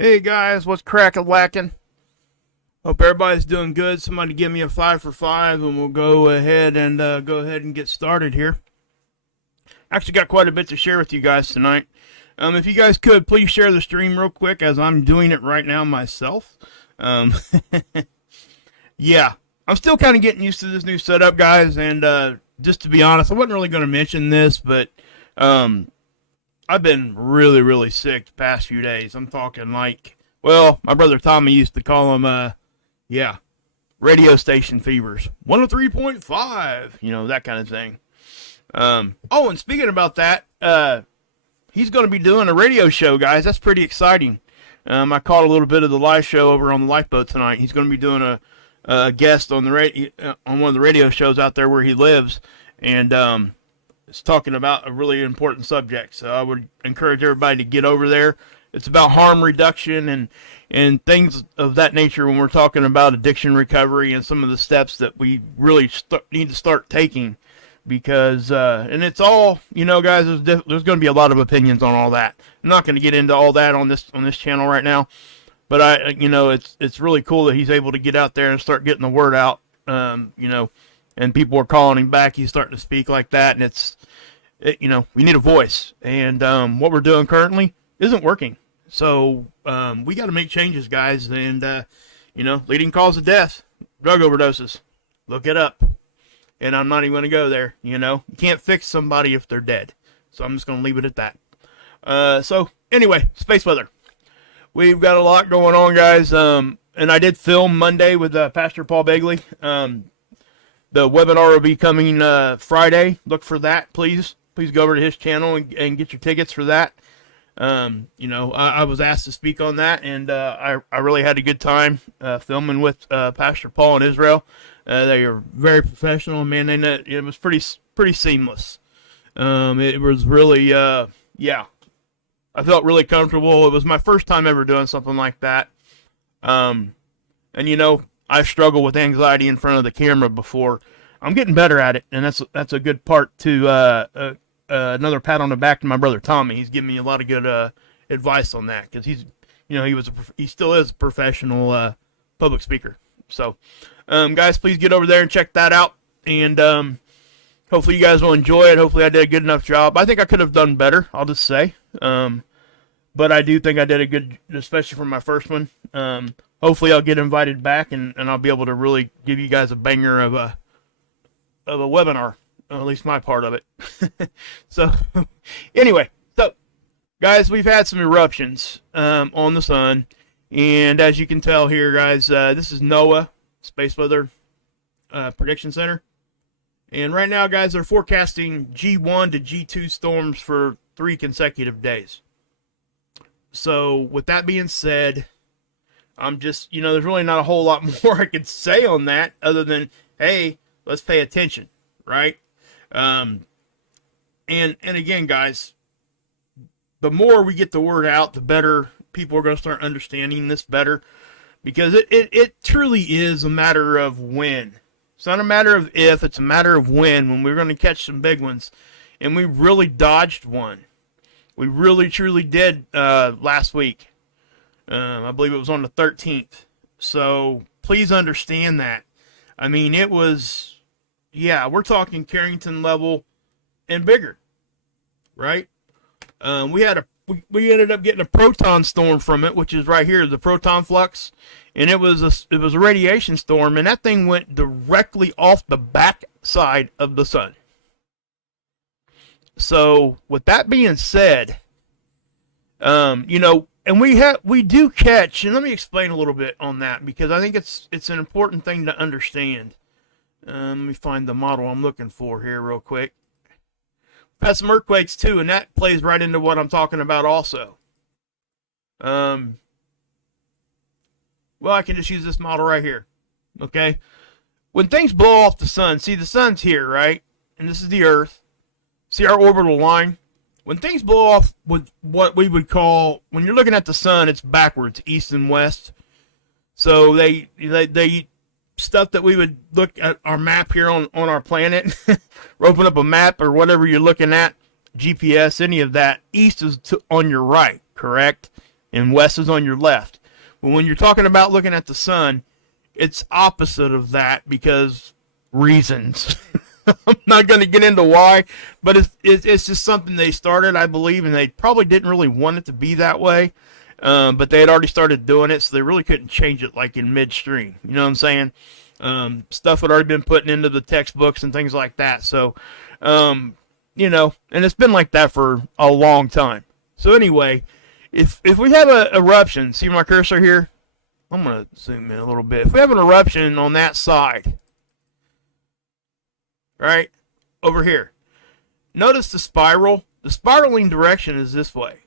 Hey guys, what's crack-a-lackin'? Hope everybody's doing good. Somebody give me a 5 for 5 and we'll go ahead and get started here. Actually got quite a bit to share with you guys tonight. If you guys could, please share the stream real quick as I'm doing it right now myself. Um, yeah, I'm still kind of getting used to this new setup, guys, and just to be honest, I wasn't really going to mention this, but I've been really, really sick the past few days. I'm talking like, well, my brother Tommy used to call them, radio station fevers. 103.5, that kind of thing. And speaking about that, he's going to be doing a radio show, guys. That's pretty exciting. I caught a little bit of the live show over on the lifeboat tonight. He's going to be doing a guest on on one of the radio shows out there where he lives, and it's talking about a really important subject. So I would encourage everybody to get over there. It's about harm reduction and things of that nature when we're talking about addiction recovery and some of the steps that we really need to start taking. Because, and it's all, guys, there's going to be a lot of opinions on all that. I'm not going to get into all that on this channel right now. But it's really cool that he's able to get out there and start getting the word out, and people are calling him back. He's starting to speak like that, and we need a voice. And what we're doing currently isn't working. So we got to make changes, guys. And, leading cause of death, drug overdoses. Look it up. And I'm not even going to go there, You can't fix somebody if they're dead. So I'm just going to leave it at that. So, anyway, space weather. We've got a lot going on, guys. And I did film Monday with Pastor Paul Begley. The webinar will be coming Friday. Look for that, please. Please go over to his channel and get your tickets for that. I was asked to speak on that, and I really had a good time filming with Pastor Paul in Israel. They are very professional, man. It was pretty seamless. It was really, I felt really comfortable. It was my first time ever doing something like that. I struggled with anxiety in front of the camera before. I'm getting better at it, and that's a good part to another pat on the back to my brother Tommy. He's giving me a lot of good advice on that because he still is a professional public speaker. So, guys, please get over there and check that out, and hopefully you guys will enjoy it. Hopefully I did a good enough job. I think I could have done better, I'll just say. But I do think I did a good, especially for my first one. Hopefully I'll get invited back, and I'll be able to really give you guys a banger of a webinar, at least my part of it. So, anyway, guys, we've had some eruptions on the sun, and as you can tell here, guys, this is NOAA, Space Weather Prediction Center. And right now, guys, they're forecasting G1 to G2 storms for 3 consecutive days. So, with that being said, I'm just, there's really not a whole lot more I could say on that other than, hey, let's pay attention, right? And again, guys, the more we get the word out, the better people are going to start understanding this better, because it truly is a matter of when. It's not a matter of if, it's a matter of when we're going to catch some big ones. And we really dodged one. We really, truly did last week. I believe it was on the 13th. So please understand that. I mean, it was, we're talking Carrington level and bigger, right? We ended up getting a proton storm from it, which is right here, the proton flux, and it was a radiation storm, and that thing went directly off the back side of the sun. So, with that being said, and we do catch, and let me explain a little bit on that, because I think it's an important thing to understand. Let me find the model I'm looking for here real quick. We've had some earthquakes too, and that plays right into what I'm talking about also. Well, I can just use this model right here. Okay? When things blow off the sun, see the sun's here, right? And this is the Earth. See our orbital line? When things blow off with what we would call, when you're looking at the sun, it's backwards, east and west. So they stuff that we would look at our map here on our planet, open up a map or whatever you're looking at, GPS, any of that, east is on your right, correct? and west is on your left. But when you're talking about looking at the sun, it's opposite of that because reasons. I'm not going to get into why, but it's just something they started, I believe, and they probably didn't really want it to be that way. But they had already started doing it, so they really couldn't change it like in midstream. You know what I'm saying? Stuff had already been put into the textbooks and things like that. So, you know, and it's been like that for a long time. So anyway, if we have an eruption, see my cursor here? I'm going to zoom in a little bit. If we have an eruption on that side, right, over here, notice the spiral. The spiraling direction is this way.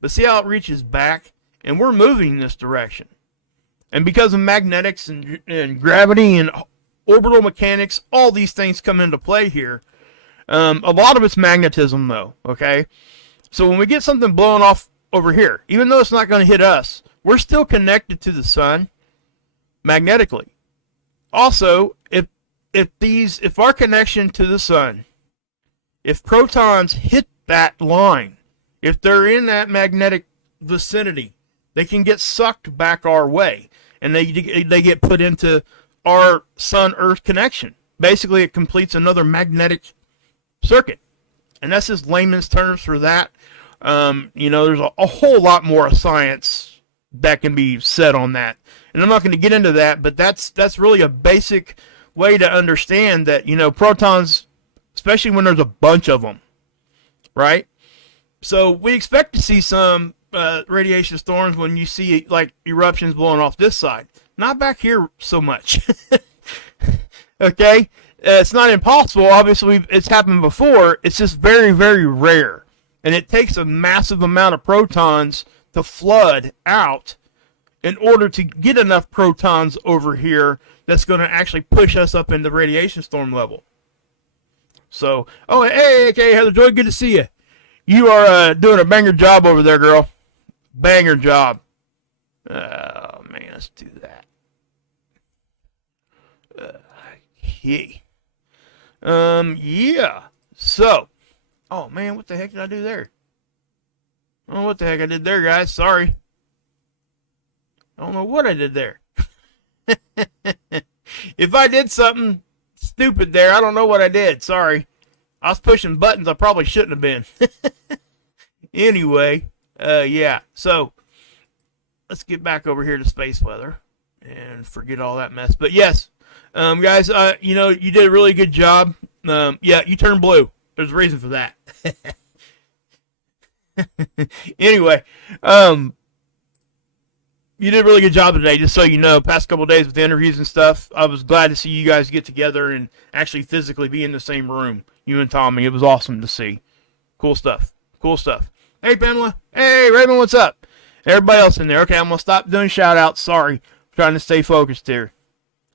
But see how it reaches back? And we're moving this direction. And because of magnetics and gravity and orbital mechanics, all these things come into play here. A lot of it's magnetism, though, okay? So when we get something blowing off over here, even though it's not going to hit us, we're still connected to the sun magnetically. Also, if our connection to the sun, if protons hit that line, if they're in that magnetic vicinity, they can get sucked back our way, and they get put into our sun-earth connection. Basically, it completes another magnetic circuit, and that's just layman's terms for that. You know, there's a whole lot more science that can be said on that, and I'm not going to get into that, but that's really a basic way to understand that, you know, protons, especially when there's a bunch of them, right? So we expect to see some radiation storms when you see like eruptions blowing off this side. Not back here so much. Okay? It's not impossible. Obviously, it's happened before. It's just very, very rare. And it takes a massive amount of protons to flood out in order to get enough protons over here that's going to actually push us up into radiation storm level. So, oh, hey, okay, Heather Joy, good to see you. You are doing a banger job over there, girl. Banger job. Oh, man, let's do that. Okay. Yeah. So, oh, man, what the heck did I do there? I don't know what the heck I did there, guys. Sorry. I don't know what I did there. If I did something stupid there, I don't know what I did. Sorry. I was pushing buttons I probably shouldn't have been. Anyway, yeah. So, let's get back over here to space weather and forget all that mess. But yes, guys, you know, you did a really good job. Yeah, you turned blue. There's a reason for that. Anyway, you did a really good job today, just so you know. Past couple of days with the interviews and stuff, I was glad to see you guys get together and actually physically be in the same room. You and Tommy. It was awesome to see. Cool stuff. Cool stuff. Hey, Pamela. Hey, Raymond, what's up? Everybody else in there. Okay, I'm going to stop doing shout-outs. Sorry. I'm trying to stay focused here.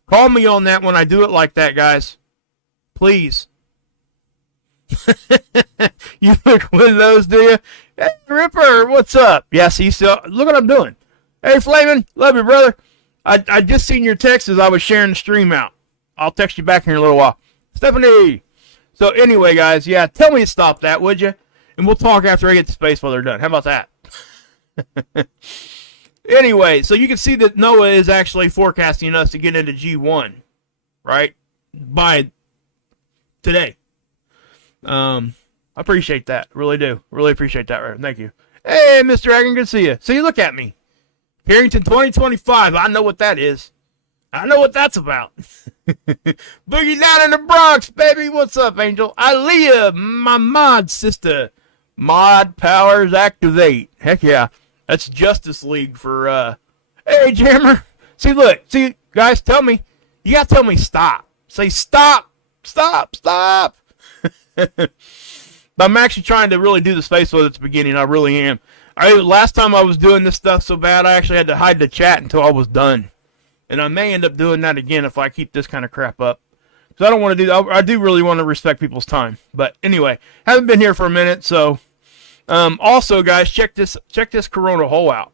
Call me on that when I do it like that, guys. Please. You look one of those, do you? Hey, Ripper, what's up? Yeah, see, so, look what I'm doing. Hey, Flamin', love you, brother. I just seen your text as I was sharing the stream out. I'll text you back here in a little while. Stephanie. So anyway, guys, yeah, tell me to stop that, would you? And we'll talk after I get to space while they're done. How about that? Anyway, so you can see that NOAA is actually forecasting us to get into G1, right? By today. I appreciate that. Really do. Really appreciate that, right? Thank you. Hey, Mr. Dragon, good to see you. See, look at me. Carrington 2025. I know what that is. I know what that's about. Boogie down in the Bronx, baby. What's up, Angel? Aaliyah, my mod sister. Mod powers activate. Heck yeah. That's Justice League for, hey, Jammer. See, look. See, guys, tell me. You got to tell me stop. Say stop. Stop. Stop. I'm actually trying to really do the space weather at the beginning. I really am. Last time I was doing this stuff so bad, I actually had to hide the chat until I was done. And I may end up doing that again if I keep this kind of crap up. Because I don't want to do that. I do really want to respect people's time. But anyway, haven't been here for a minute, so... also, guys, check this Coronal hole out.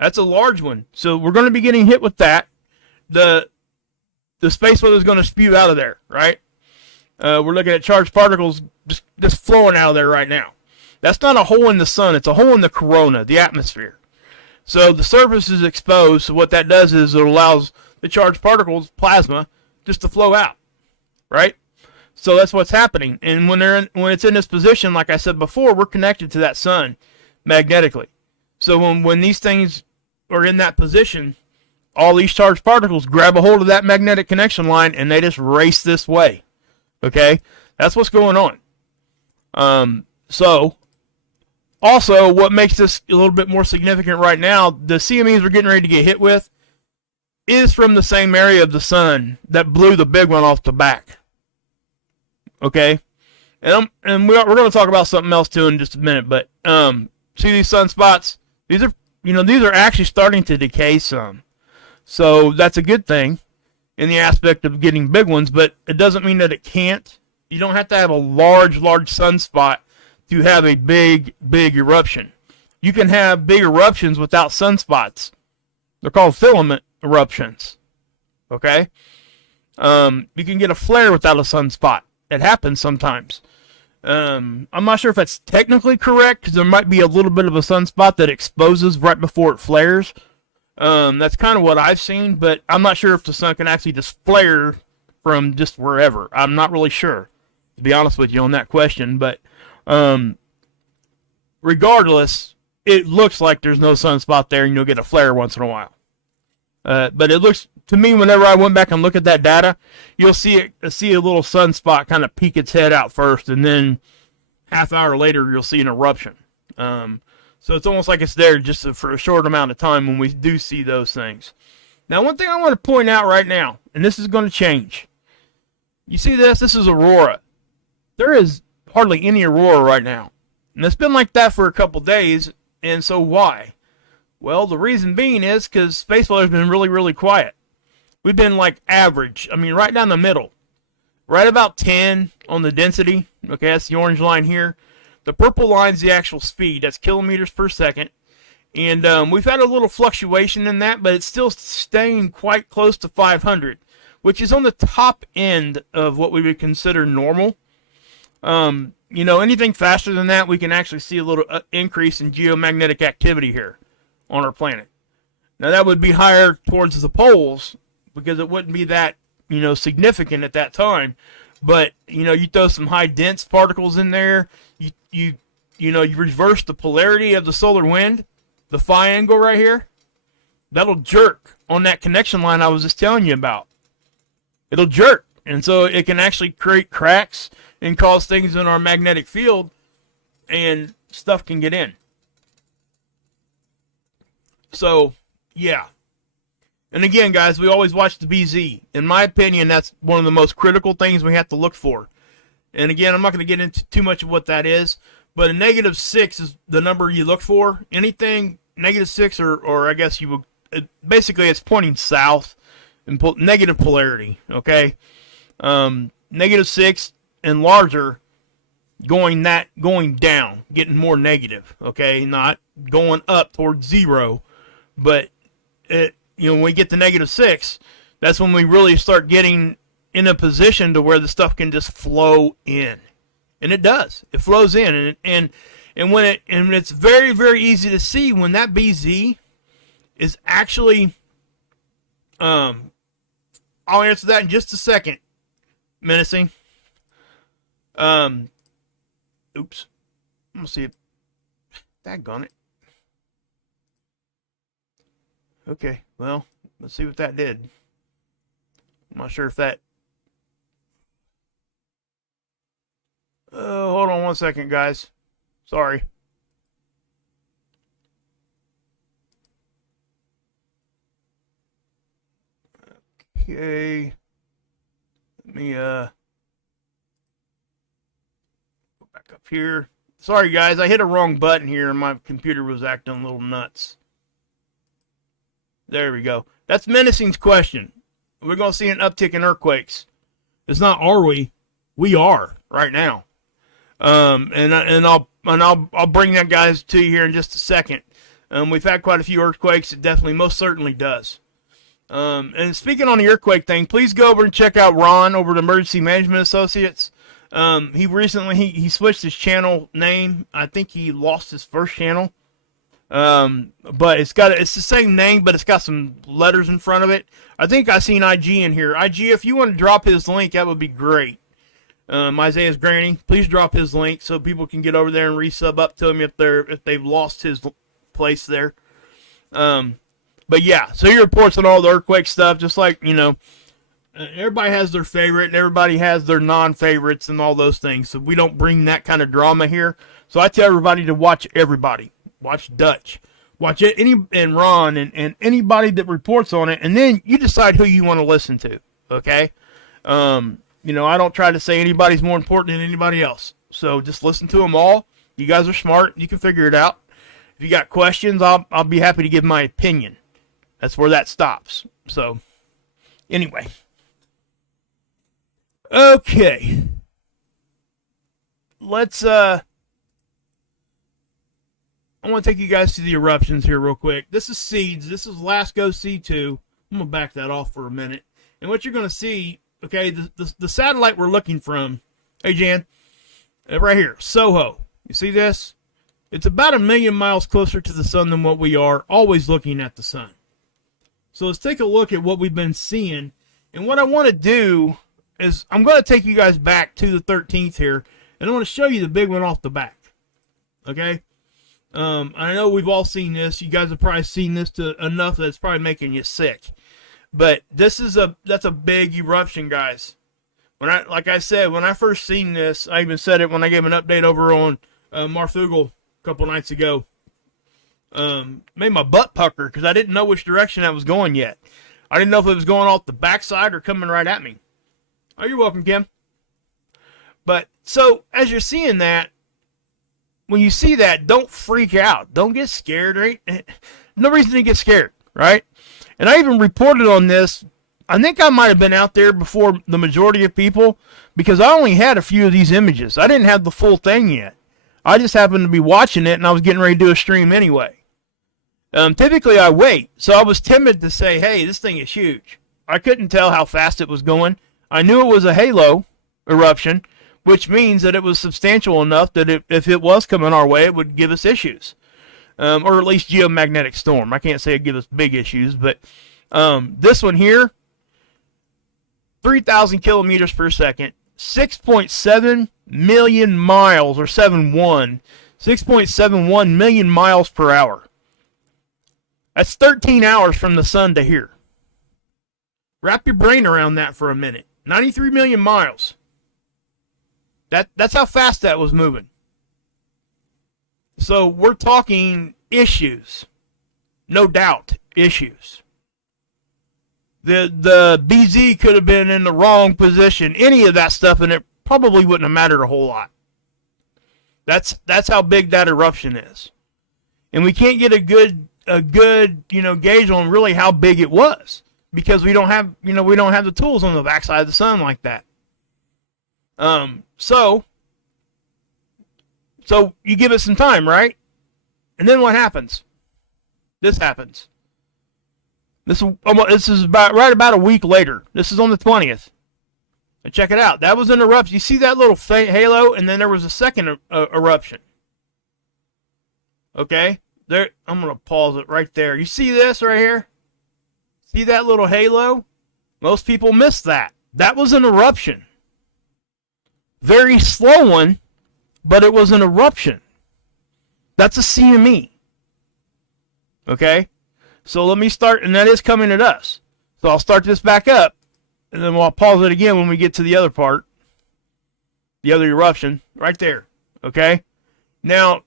That's a large one. So we're going to be getting hit with that. The space weather is going to spew out of there, right? We're looking at charged particles just flowing out of there right now. That's not a hole in the sun. It's a hole in the corona, the atmosphere. So the surface is exposed. So what that does is it allows the charged particles, plasma, just to flow out, right? So that's what's happening. And when it's in this position, like I said before, we're connected to that sun magnetically. So when these things are in that position, all these charged particles grab a hold of that magnetic connection line and they just race this way. Okay? That's what's going on. So, also, what makes this a little bit more significant right now, the CMEs we're getting ready to get hit with is from the same area of the sun that blew the big one off the back. Okay? And we're going to talk about something else too in just a minute, but see these sunspots? These are actually starting to decay some. So that's a good thing in the aspect of getting big ones, but it doesn't mean that it can't. You don't have to have a large sunspot to have a big eruption. You can have big eruptions without sunspots. They're called filament eruptions. Okay? You can get a flare without a sunspot. It happens sometimes. I'm not sure if that's technically correct, because there might be a little bit of a sunspot that exposes right before it flares. That's kind of what I've seen, but I'm not sure if the sun can actually just flare from just wherever. I'm not really sure, to be honest with you, on that question, but regardless, it looks like there's no sunspot there, and you'll get a flare once in a while. But it looks, to me, whenever I went back and looked at that data, you'll see a little sunspot kind of peek its head out first, and then half hour later, you'll see an eruption. So it's almost like it's there just for a short amount of time when we do see those things. Now, one thing I want to point out right now, and this is going to change. You see this? This is aurora. There is hardly any aurora right now. And it's been like that for a couple days, and so why? Well, the reason being is because space weather's been really, really quiet. We've been like average. I mean, right down the middle. Right about 10 on the density. Okay, that's the orange line here. The purple line's the actual speed. That's kilometers per second. And we've had a little fluctuation in that, but it's still staying quite close to 500, which is on the top end of what we would consider normal. Anything faster than that, we can actually see a little increase in geomagnetic activity here on our planet. Now, that would be higher towards the poles, because it wouldn't be that, significant at that time. But, you throw some high dense particles in there, you reverse the polarity of the solar wind, the phi angle right here, that'll jerk on that connection line I was just telling you about. It'll jerk. And so it can actually create cracks and cause things in our magnetic field, and stuff can get in. So, yeah. And again, guys, we always watch the BZ. In my opinion, that's one of the most critical things we have to look for. And again, I'm not going to get into too much of what that is, but a -6 is the number you look for. Anything -6, or I guess you would, basically it's pointing south and negative polarity, okay? -6 and larger, going down, getting more negative, okay? Not going up towards 0, but when we get to -6, that's when we really start getting in a position to where the stuff can just flow in, and it does. It flows in, and it's very, very easy to see when that BZ is actually. I'll answer that in just a second. Menacing. Oops. I'm gonna see it. Daggone it. Okay, well, let's see what that did. I'm not sure if that... hold on one second, guys. Sorry. Okay. Let me, go back up here. Sorry, guys, I hit a wrong button here and my computer was acting a little nuts. There we go. That's Menacing's question. We're going to see an uptick in earthquakes. It's not are we? We are right now. And I'll bring that, guys, to you here in just a second. We've had quite a few earthquakes. It definitely, most certainly does. And speaking on the earthquake thing, please go over and check out Ron over at Emergency Management Associates. He recently he switched his channel name. I think he lost his first channel. But it's the same name, but it's got some letters in front of it. I think I seen IG in here. IG, if you want to drop his link, that would be great. Isaiah's granny, please drop his link so people can get over there and resub up to him if they've lost his place there. But yeah, so he reports on all the earthquake stuff, just like, everybody has their favorite and everybody has their non-favorites and all those things. So we don't bring that kind of drama here. So I tell everybody to watch everybody. Watch Dutch. Watch it, and Ron and anybody that reports on it, and then you decide who you want to listen to. Okay? I don't try to say anybody's more important than anybody else. So just listen to them all. You guys are smart. You can figure it out. If you got questions, I'll be happy to give my opinion. That's where that stops. So, anyway. Okay. Let's, I want to take you guys to the eruptions here real quick. This is seeds. This is Lasco C2. I'm going to back that off for a minute. And what you're going to see, okay, the satellite we're looking from, hey Jan, right here, Soho. You see this? It's about 1 million miles closer to the sun than what we are, always looking at the sun. So let's take a look at what we've been seeing. And what I want to do is I'm going to take you guys back to the 13th here, and I want to show you the big one off the back. Okay? I know we've all seen this. You guys have probably seen this enough that it's probably making you sick. But that's a big eruption, guys. Like I said, when I first seen this, I even said it when I gave an update over on Marfugal a couple nights ago. Made my butt pucker because I didn't know which direction I was going yet. I didn't know if it was going off the backside or coming right at me. Oh, you're welcome, Kim. But so as you're seeing that, when you see that, don't freak out. Don't get scared. Right? No reason to get scared, right? And I even reported on this. I think I might have been out there before the majority of people because I only had a few of these images. I didn't have the full thing yet. I just happened to be watching it, and I was getting ready to do a stream anyway. Typically, I wait. So I was timid to say, hey, this thing is huge. I couldn't tell how fast it was going. I knew it was a halo eruption, which means that it was substantial enough that if it was coming our way, it would give us issues. Or at least geomagnetic storm. I can't say it'd give us big issues, but this one here, 3,000 kilometers per second, 6.7 million miles, or 6.71 million miles per hour. That's 13 hours from the sun to here. Wrap your brain around that for a minute. 93 million miles. That's how fast that was moving. So we're talking issues. No doubt, issues. The BZ could have been in the wrong position. Any of that stuff, and it probably wouldn't have mattered a whole lot. That's how big that eruption is. And we can't get a good gauge on really how big it was because we don't have the tools on the backside of the sun like that. So you give it some time, right? And then what happens? This happens. This is about a week later. This is on the 20th. And check it out. That was an eruption. You see that little halo, and then there was a second eruption. Okay? There. I'm going to pause it right there. You see this right here? See that little halo? Most people miss that. That was an eruption. Very slow one, but it was an eruption. That's a CME. Okay? So let me start, and that is coming at us. So I'll start this back up, and then we'll pause it again when we get to the other part. The other eruption, right there. Okay? Now,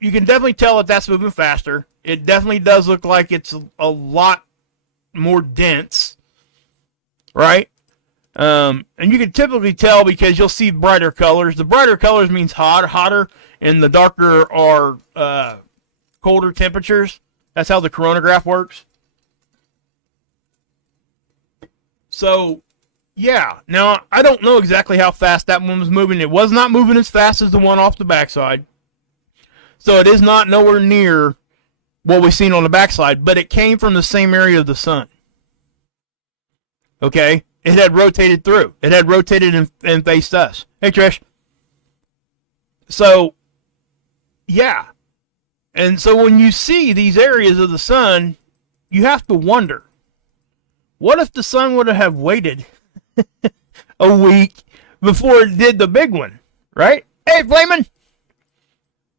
you can definitely tell that that's moving faster. It definitely does look like it's a lot more dense. Right? And you can typically tell because you'll see brighter colors. The brighter colors means hotter, and the darker are colder temperatures. That's how the coronagraph works. So, yeah. Now, I don't know exactly how fast that one was moving. It was not moving as fast as the one off the backside. So, it is not nowhere near what we've seen on the backside, but it came from the same area of the sun. Okay? It had rotated through. It had rotated and faced us. Hey, Hey, Trish. So, yeah. And so when you see these areas of the sun, you have to wonder, what if the sun would have waited a week before it did the big one, right? Hey, Flamin'.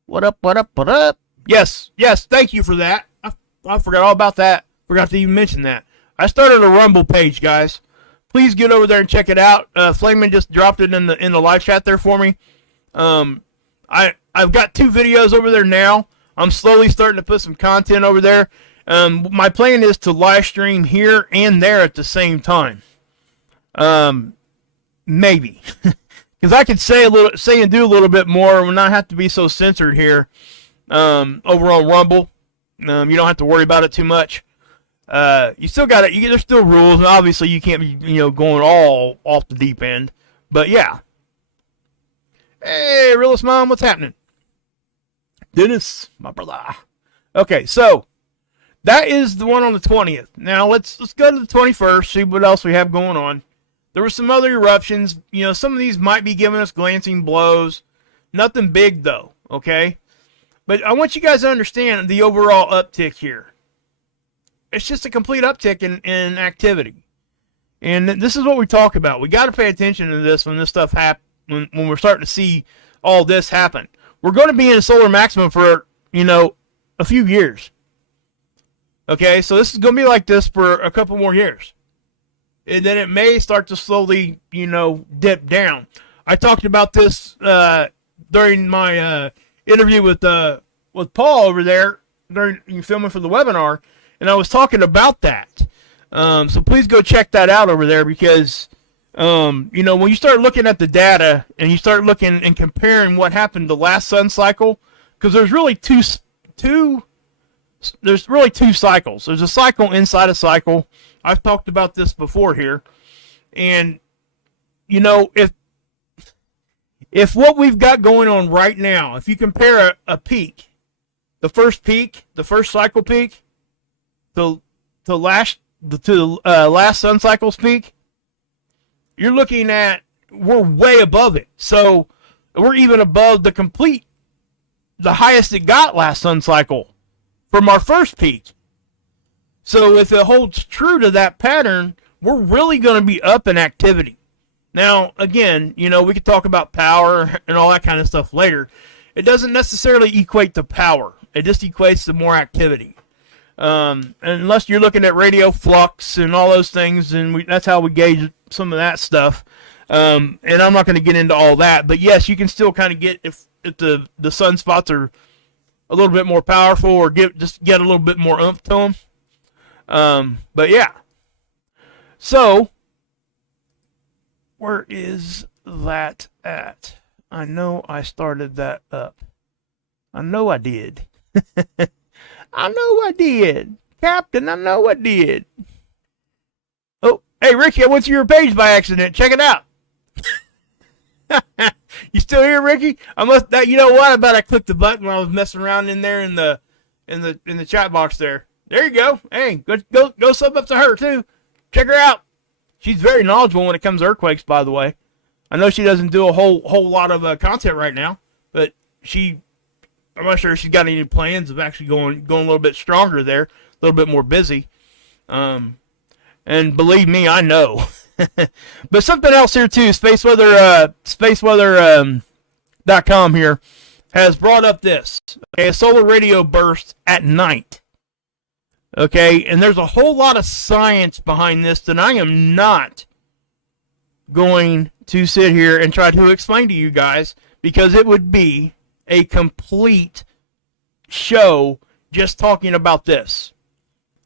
What up, what up, what up? Yes, thank you for that. I forgot all about that. Forgot to even mention that. I started a Rumble page, guys. Please get over there and check it out. Flamin' just dropped it in the live chat there for me. I've got 2 videos over there now. I'm slowly starting to put some content over there. My plan is to live stream here and there at the same time. Maybe. Because I could say and do a little bit more and not have to be so censored here over on Rumble. You don't have to worry about it too much. You still got it. There's still rules, and obviously you can't be going all off the deep end. But yeah. Hey, Realist Mom, what's happening? Dennis, my brother. Okay, so that is the one on the 20th. Now let's go to the 21st, see what else we have going on. There were some other eruptions. Some of these might be giving us glancing blows. Nothing big though, okay? But I want you guys to understand the overall uptick here. It's just a complete uptick in activity. And this is what we talk about. We got to pay attention to this when this stuff happens, when we're starting to see all this happen. We're going to be in a solar maximum for, a few years. Okay, so this is going to be like this for a couple more years. And then it may start to slowly, dip down. I talked about this during my interview with Paul over there during filming for the webinar, and I was talking about that. So please go check that out over there because, when you start looking at the data and you start looking and comparing what happened the last sun cycle, because there's really two cycles. There's a cycle inside a cycle. I've talked about this before here. And, if what we've got going on right now, if you compare a peak, the first cycle peak, to last sun cycle's peak, you're looking at, we're way above it. So we're even above the highest it got last sun cycle from our first peak. So if it holds true to that pattern, we're really going to be up in activity. Now, again, we could talk about power and all that kind of stuff later. It doesn't necessarily equate to power. It just equates to more activity. Unless you're looking at radio flux and all those things, and that's how we gauge some of that stuff. And I'm not going to get into all that, but yes, you can still kind of get if the sunspots are a little bit more powerful or get a little bit more oomph to them. But yeah. So, where is that at? I know I started that up. I know I did. I know I did. Captain, I know I did. Oh, hey, Ricky, I went to your page by accident. Check it out. You still here, Ricky? You know what? I bet I clicked the button when I was messing around in there in the chat box there. There you go. Hey, go sub up to her too. Check her out. She's very knowledgeable when it comes to earthquakes, by the way. I know she doesn't do a whole lot of content right now, but I'm not sure if she's got any plans of actually going a little bit stronger there, a little bit more busy. And believe me, I know. But something else here too, spaceweather.com here has brought up this. Okay, a solar radio burst at night. Okay, and there's a whole lot of science behind this that I am not going to sit here and try to explain to you guys, because it would be a complete show just talking about this.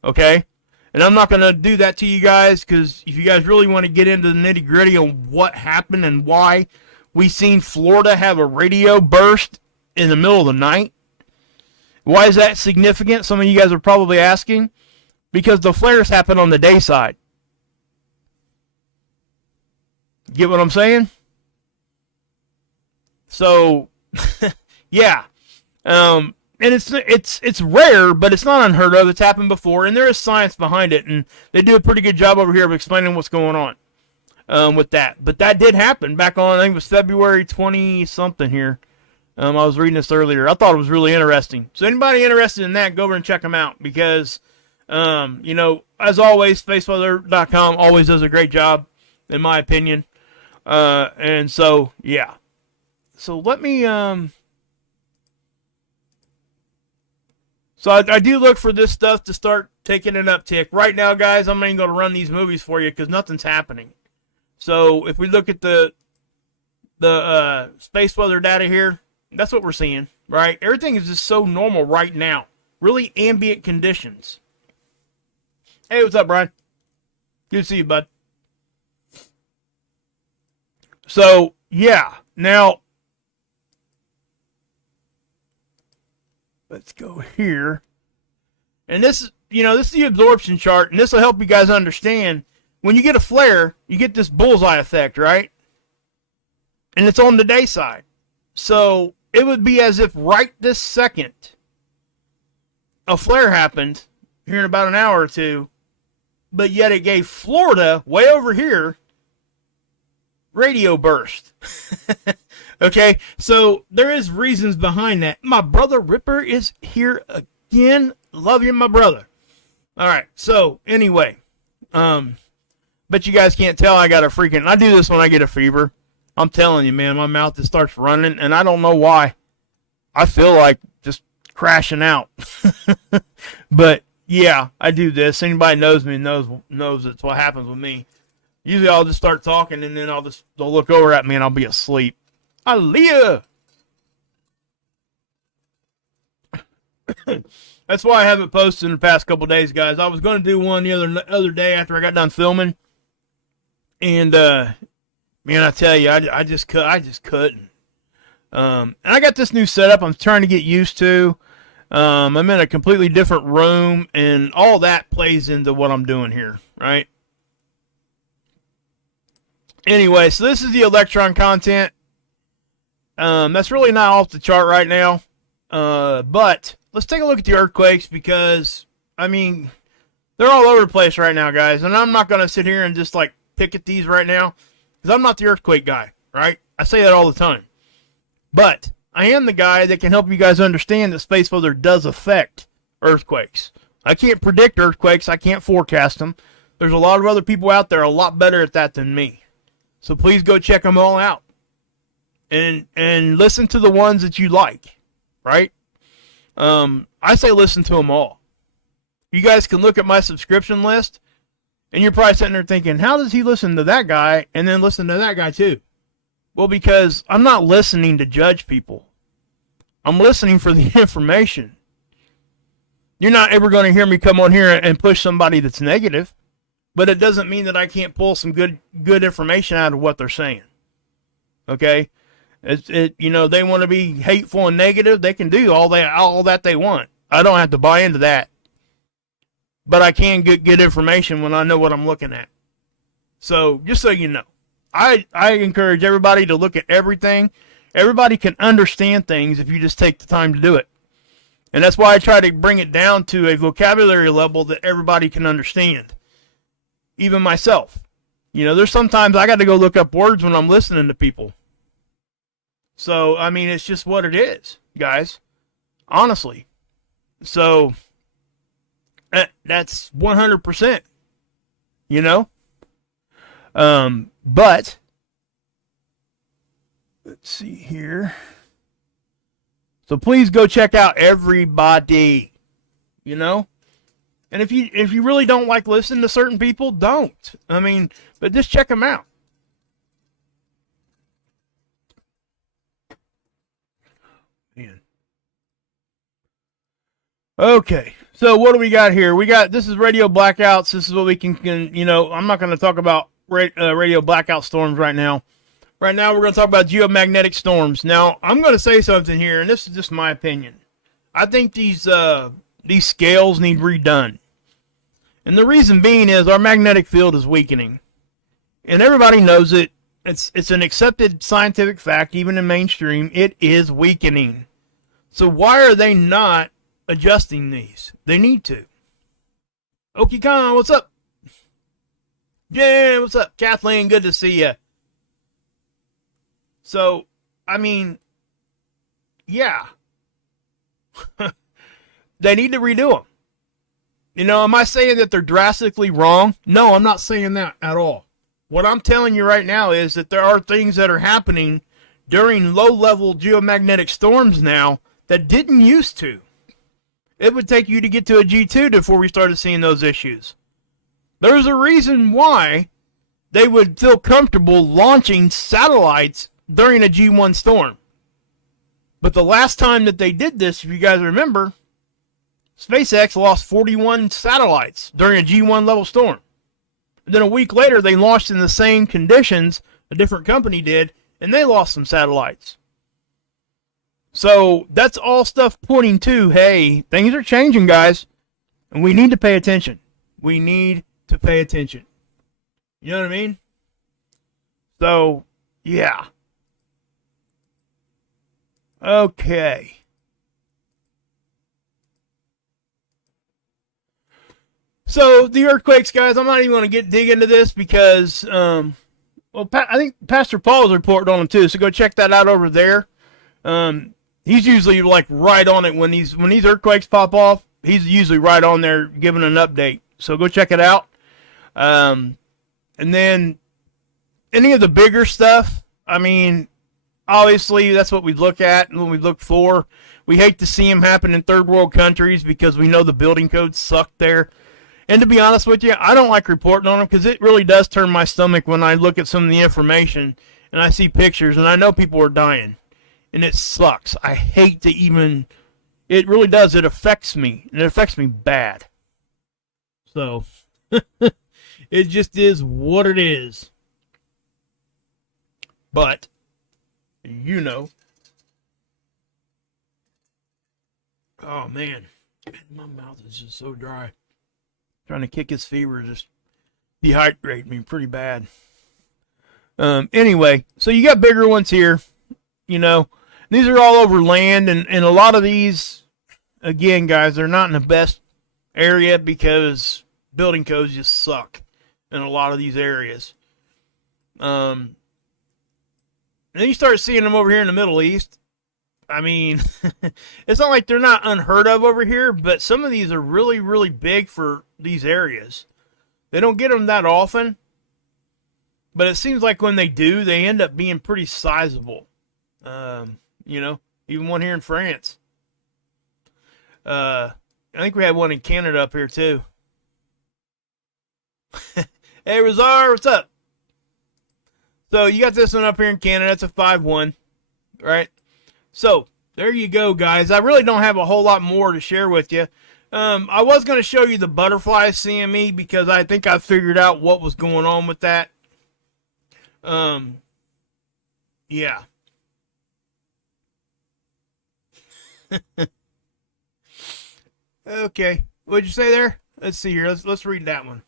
Okay? And I'm not going to do that to you guys, because if you guys really want to get into the nitty gritty on what happened and why we seen Florida have a radio burst in the middle of the night, why is that significant? Some of you guys are probably asking. Because the flares happen on the day side. Get what I'm saying? So, yeah. And it's rare, but it's not unheard of. It's happened before, and there is science behind it, and they do a pretty good job over here of explaining what's going on. with that. But that did happen back on, I think it was February 20 something here. I was reading this earlier. I thought it was really interesting. So anybody interested in that, go over and check them out because, you know, as always, spaceweather.com always does a great job, in my opinion. And so, yeah. So let me, so I do look for this stuff to start taking an uptick. Right now, guys, I'm not even going to run these movies for you because nothing's happening. So if we look at the space weather data here, that's what we're seeing, right? Everything is just so normal right now. Really ambient conditions. Hey, what's up, Brian? Good to see you, bud. So, yeah. Now, let's go here. And this is, you know, this is the absorption chart, and this will help you guys understand. When you get a flare, you get this bullseye effect, right? And it's on the day side. So it would be as if right this second a flare happened here in about an hour or two, but yet it gave Florida, way over here, radio burst. Okay, so there is reasons behind that. My brother Ripper is here again. Love you, my brother. All right, so anyway, but you guys can't tell I got a freaking, I do this when I get a fever. I'm telling you, man, my mouth just starts running, and I don't know why. I feel like just crashing out. But, yeah, I do this. Anybody knows me knows it's what happens with me. Usually I'll just start talking, and then they'll look over at me, and I'll be asleep. Aaliyah! That's why I haven't posted in the past couple days, guys. I was going to do one the other day after I got done filming. And, man, I tell you, I just couldn't. And I got this new setup I'm trying to get used to. I'm in a completely different room, and all that plays into what I'm doing here, right? Anyway, so this is the electron content. That's really not off the chart right now. But let's take a look at the earthquakes because, I mean, they're all over the place right now, guys. And I'm not going to sit here and just, like, pick at these right now because I'm not the earthquake guy, right? I say that all the time. But I am the guy that can help you guys understand that space weather does affect earthquakes. I can't predict earthquakes. I can't forecast them. There's a lot of other people out there a lot better at that than me. So please go check them all out. And listen to the ones that you like, right? I say listen to them all. You guys can look at my subscription list, and you're probably sitting there thinking, how does he listen to that guy and then listen to that guy too? Well, because I'm not listening to judge people. I'm listening for the information. You're not ever going to hear me come on here and push somebody that's negative, but it doesn't mean that I can't pull some good information out of what they're saying. Okay? You know, they want to be hateful and negative, they can do all that they want. I don't have to buy into that. But I can get good information when I know what I'm looking at. So, just so you know, I encourage everybody to look at everything. Everybody can understand things if you just take the time to do it. And that's why I try to bring it down to a vocabulary level that everybody can understand. Even myself. You know, there's sometimes I got to go look up words when I'm listening to people. So, I mean, it's just what it is, guys. Honestly. So, that's 100%. You know? But, let's see here. So please go check out everybody, you know? And if you really don't like listening to certain people, don't. I mean, but just check them out. Man. Okay. So what do we got here? This is radio blackouts. This is what we can you know, I'm not going to talk about radio blackout storms right now. Right now, we're going to talk about geomagnetic storms. Now, I'm going to say something here, and this is just my opinion. I think these scales need redone. And the reason being is our magnetic field is weakening. And everybody knows it. It's an accepted scientific fact, even in mainstream. It is weakening. So why are they not adjusting these? They need to. Okie Khan, what's up? Jen, what's up? Kathleen, good to see you. So, I mean, yeah. They need to redo them. You know, am I saying that they're drastically wrong? No, I'm not saying that at all. What I'm telling you right now is that there are things that are happening during low-level geomagnetic storms now that didn't used to. It would take you to get to a G2 before we started seeing those issues. There's a reason why they would feel comfortable launching satellites during a G1 storm. But the last time that they did this, if you guys remember, SpaceX lost 41 satellites during a G1 level storm. And then a week later, they launched in the same conditions a different company did, and they lost some satellites. So that's all stuff pointing to, hey, things are changing, guys, and we need to pay attention. We need to pay attention. You know what I mean? So, yeah. Okay. So the earthquakes, guys, I'm not even going to dig into this because, I think Pastor Paul is reporting on them too. So go check that out over there. He's usually like right on it when these earthquakes pop off. He's usually right on there giving an update. So go check it out. And then any of the bigger stuff, I mean, obviously that's what we look at and what we look for. We hate to see them happen in third world countries because we know the building codes suck there. And to be honest with you, I don't like reporting on them because it really does turn my stomach when I look at some of the information and I see pictures and I know people are dying. And it sucks. I hate to even... It really does. It affects me. And it affects me bad. So, it just is what it is. But, you know. Oh, man. My mouth is just so dry. Trying to kick his fever just dehydrate me pretty bad. Anyway, so you got bigger ones here. You know, these are all over land, and a lot of these, again, guys, they're not in the best area because building codes just suck in a lot of these areas. And then you start seeing them over here in the Middle East. I mean, it's not like they're not unheard of over here, but some of these are really, really big for these areas. They don't get them that often, but it seems like when they do, they end up being pretty sizable. You know, even one here in France. I think we had one in Canada up here too. Hey, Razar, what's up? So you got this one up here in Canada. That's a 5-1, right? So, there you go, guys. I really don't have a whole lot more to share with you. I was going to show you the butterfly CME because I think I figured out what was going on with that. Yeah. Okay. What'd you say there? Let's see here. Let's read that one.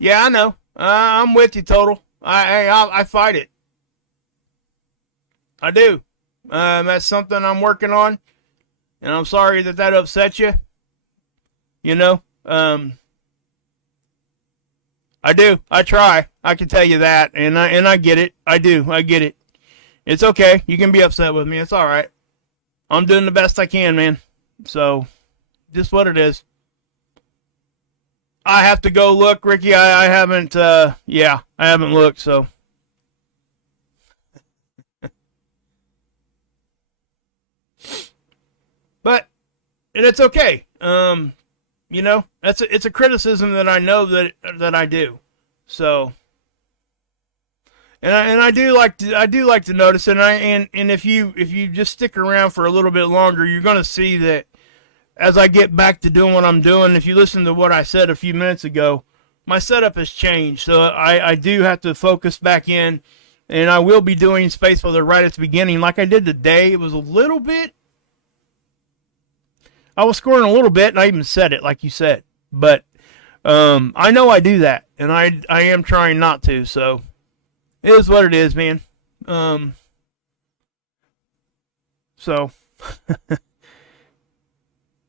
Yeah, I know. I'm with you, Total. I fight it. I do. That's something I'm working on, and I'm sorry that upset you. You know, I do. I try. I can tell you that, and I get it. I do. I get it. It's okay. You can be upset with me. It's all right. I'm doing the best I can, man. So, just what it is. I have to go look, Ricky. I haven't, I haven't looked, so. But, and it's okay. You know, it's a criticism that I know that I do. So, and I do like to notice it, and if you just stick around for a little bit longer, you're going to see that as I get back to doing what I'm doing, if you listen to what I said a few minutes ago, my setup has changed. So I do have to focus back in, and I will be doing Space Weather right at the beginning like I did today. It was a little bit. I was scoring a little bit, and I even said it like you said. But I know I do that, and I am trying not to. So it is what it is, man. So...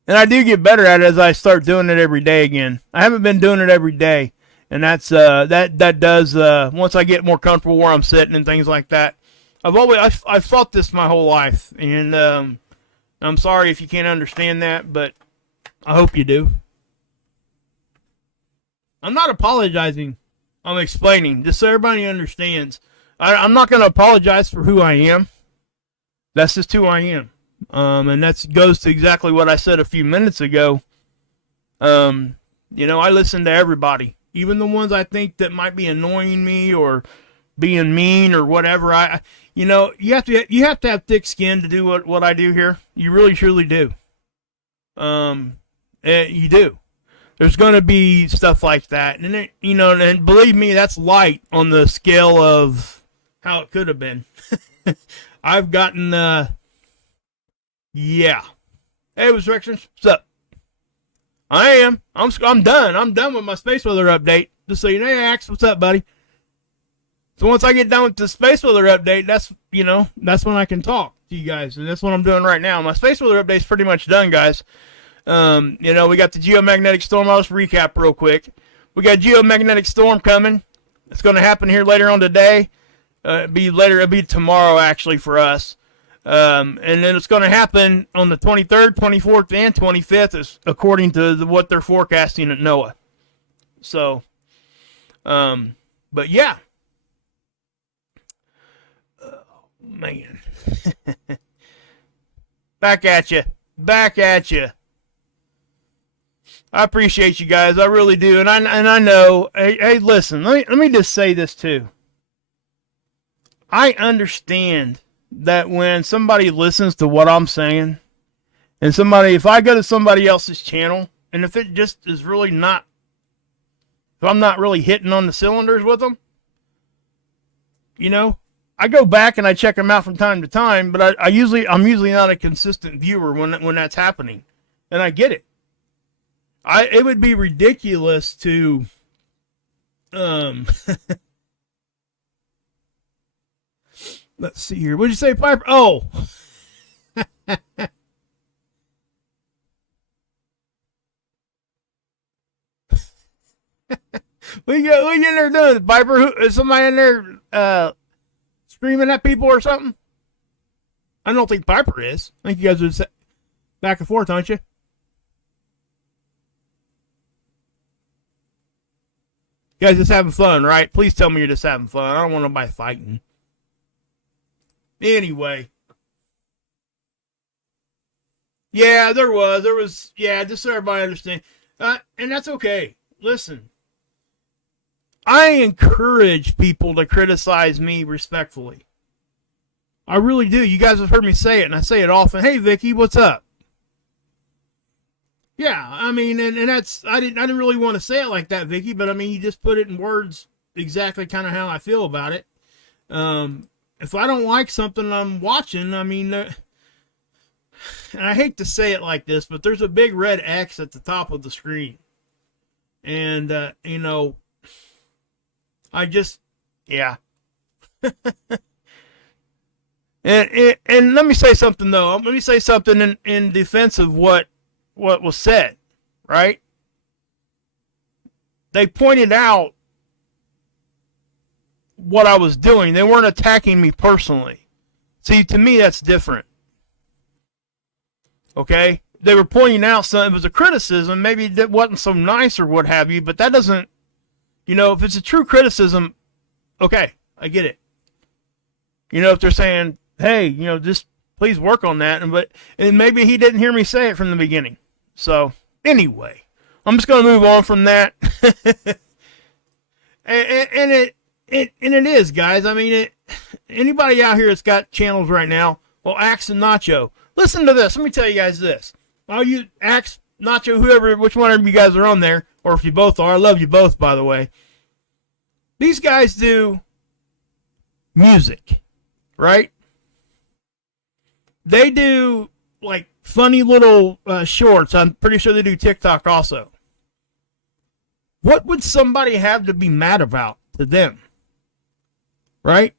And I do get better at it as I start doing it every day again. I haven't been doing it every day, and that's that does once I get more comfortable where I'm sitting and things like that. I've fought this my whole life, and I'm sorry if you can't understand that, but I hope you do. I'm not apologizing. I'm explaining, just so everybody understands. I'm not going to apologize for who I am. That's just who I am. And that goes to exactly what I said a few minutes ago. I listen to everybody, even the ones I think that might be annoying me or being mean or whatever. You have to have thick skin to do what I do here. You really truly do. You do. There's going to be stuff like that, and and believe me, that's light on the scale of how it could have been. I've gotten yeah. Hey, Eruptions, what's up? I am. I'm done. I'm done with my space weather update. Just so you know, Axe, what's up, buddy? So once I get done with the space weather update, that's when I can talk to you guys, and that's what I'm doing right now. My space weather update's pretty much done, guys. We got the geomagnetic storm. I'll just recap real quick. We got geomagnetic storm coming. It's going to happen here later on today. It'll be tomorrow actually for us. And then it's going to happen on the 23rd, 24th, and 25th, according to what they're forecasting at NOAA. So, but yeah. Man. Back at you. I appreciate you guys. I really do. And I know. Hey, listen. Let me just say this too. I understand that when somebody listens to what I'm saying, and if I go to somebody else's channel, and if it just is really not, if I'm not really hitting on the cylinders with them, I go back and I check them out from time to time, but I'm usually not a consistent viewer when that's happening, and I get it. It would be ridiculous to, let's see here. What'd you say, Piper? Oh, what you in there doing, Piper? Is somebody in there screaming at people or something? I don't think Piper is. I think you guys are back and forth, aren't you? You guys just having fun, right? Please tell me you're just having fun. I don't want nobody fighting. Anyway. Yeah, there was, yeah, just so everybody understands. And that's okay. Listen. I encourage people to criticize me respectfully. I really do. You guys have heard me say it, and I say it often. Hey, Vicky, what's up? Yeah, I mean, and that's, I didn't really want to say it like that, Vicky, but I mean, you just put it in words exactly kind of how I feel about it. If I don't like something I'm watching, I mean, and I hate to say it like this, but there's a big red X at the top of the screen. And, I just, yeah. and let me say something, though. Let me say something in defense of what was said, right? They pointed out what I was doing. They weren't attacking me personally. See, to me, that's different. Okay? They were pointing out something. It was a criticism. Maybe it wasn't so nice or what have you, but that doesn't, if it's a true criticism, okay, I get it. If they're saying, hey, just please work on that, and maybe he didn't hear me say it from the beginning. So, anyway, I'm just going to move on from that. and it is, guys. I mean, anybody out here that's got channels right now, well, Axe and Nacho, listen to this. Let me tell you guys this. All you Axe, Nacho, whoever, which one of you guys are on there, or if you both are, I love you both, by the way. These guys do music, right? They do, like, funny little shorts. I'm pretty sure they do TikTok also. What would somebody have to be mad about to them? Right?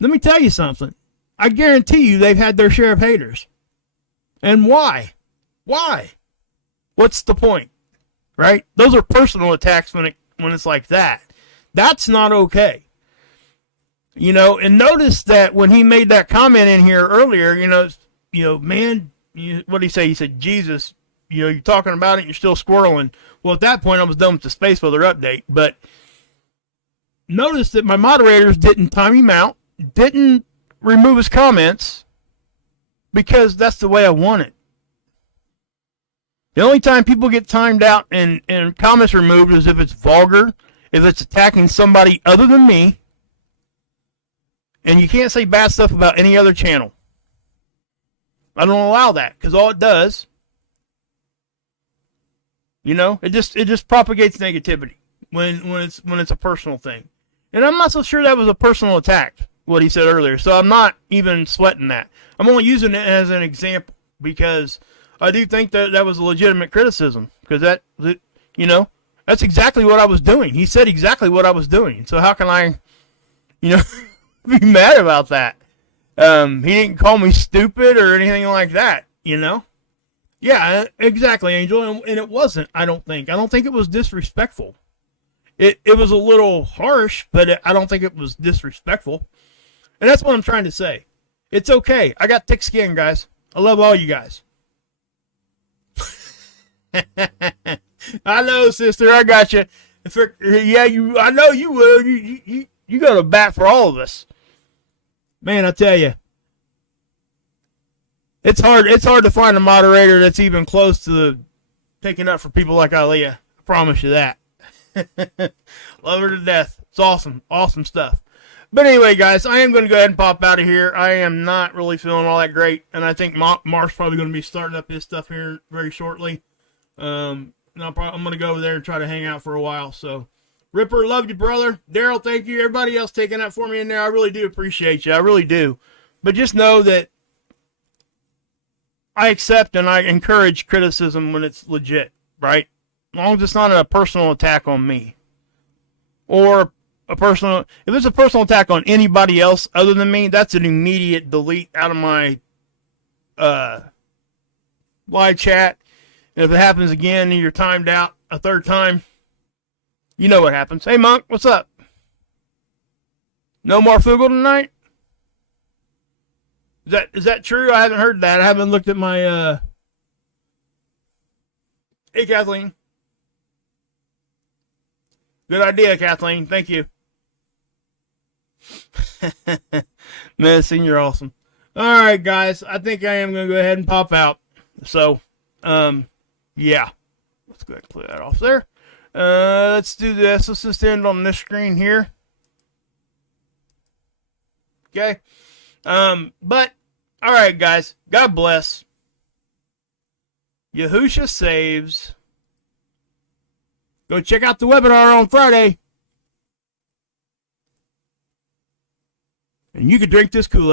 Let me tell you something. I guarantee you they've had their share of haters. And why? Why? What's the point? Right? Those are personal attacks when it's like that. That's not okay. You know, and notice that when he made that comment in here earlier, man, what did he say? He said, Jesus, you're talking about it and you're still squirreling. Well, at that point, I was done with the Space Weather update. But notice that my moderators didn't time him out, didn't remove his comments, because that's the way I want it. The only time people get timed out and comments removed is if it's vulgar, if it's attacking somebody other than me, and you can't say bad stuff about any other channel. I don't allow that, because all it does, it just propagates negativity when it's a personal thing. And I'm not so sure that was a personal attack, what he said earlier. So I'm not even sweating that. I'm only using it as an example because I do think that was a legitimate criticism, because that's exactly what I was doing. He said exactly what I was doing. So how can I, be mad about that? He didn't call me stupid or anything like that, Yeah, exactly, Angel. And it wasn't, I don't think. I don't think it was disrespectful. It was a little harsh, but I don't think it was disrespectful. And that's what I'm trying to say. It's okay. I got thick skin, guys. I love all you guys. I know, sister. I got you. I know you will. You go to bat for all of us. Man, I tell you. It's hard to find a moderator that's even close to taking up for people like Aaliyah. I promise you that. Love her to death. It's awesome. Awesome stuff. But anyway, guys, I am going to go ahead and pop out of here. I am not really feeling all that great, and I think Mark's probably going to be starting up his stuff here very shortly. I'm going to go over there and try to hang out for a while. So, Ripper, love you, brother. Daryl, thank you. Everybody else taking that for me in there, I really do appreciate you. I really do. But just know that I accept and I encourage criticism when it's legit, right? As long as it's not a personal attack on me. Or if it's a personal attack on anybody else other than me, that's an immediate delete out of my live chat. And if it happens again and you're timed out a third time, you know what happens. Hey, Monk, what's up? No more Fugel tonight? Is that true? I haven't heard that. I haven't looked at my Hey, Kathleen. Good idea, Kathleen. Thank you. Medicine, you're awesome. All right, guys. I think I am going to go ahead and pop out. So, yeah. Let's go ahead and clear that off there. Let's do this. Let's just end on this screen here. Okay. But, all right, guys. God bless. Yahusha saves. Go check out the webinar on Friday. And you can drink this Kool-Aid.